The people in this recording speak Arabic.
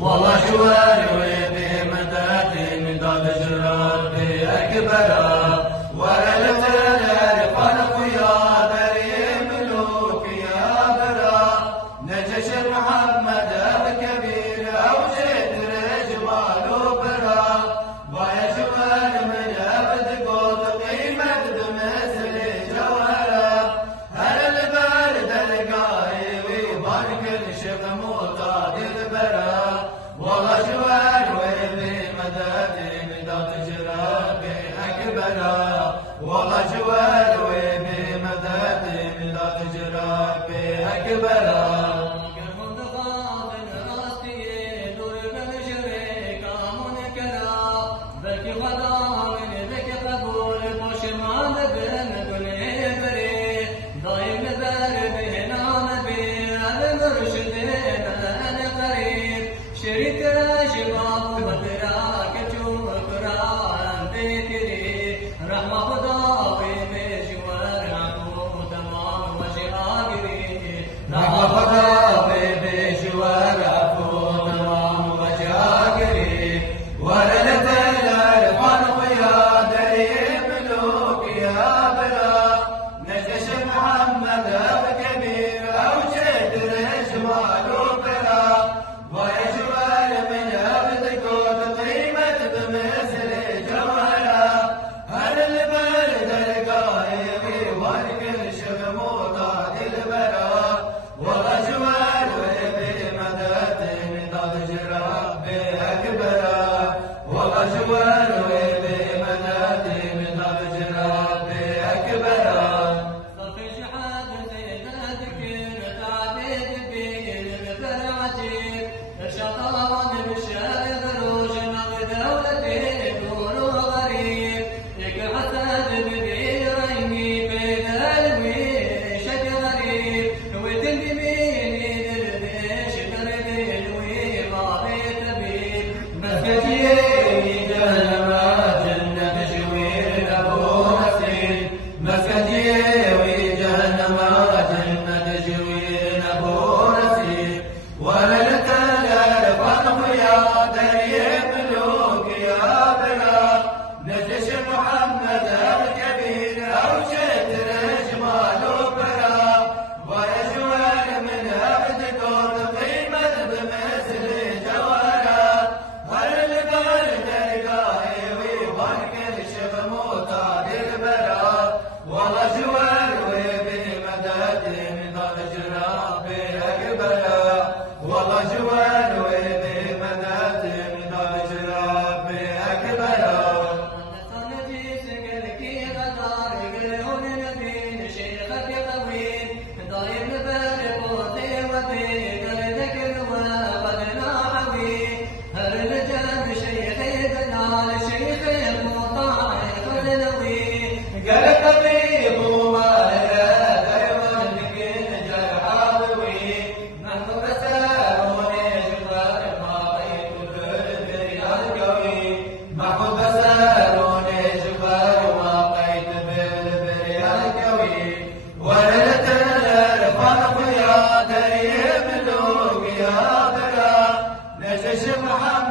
والله شواري بمداتي من داد جرابي أكبر ولا لتلالي خلق يا دري ملوك يا برا نجش محمد الكبير أو جدر جمال برا ويا شواري من أبد قوت قيمة بمثل جوهرة هل البرد القاي ويبارك الشيخ معتاد البرا والله شوال بمداتي من دات جرابي أكبر والله شوال بمداتي من دات جرابي أكبر محمد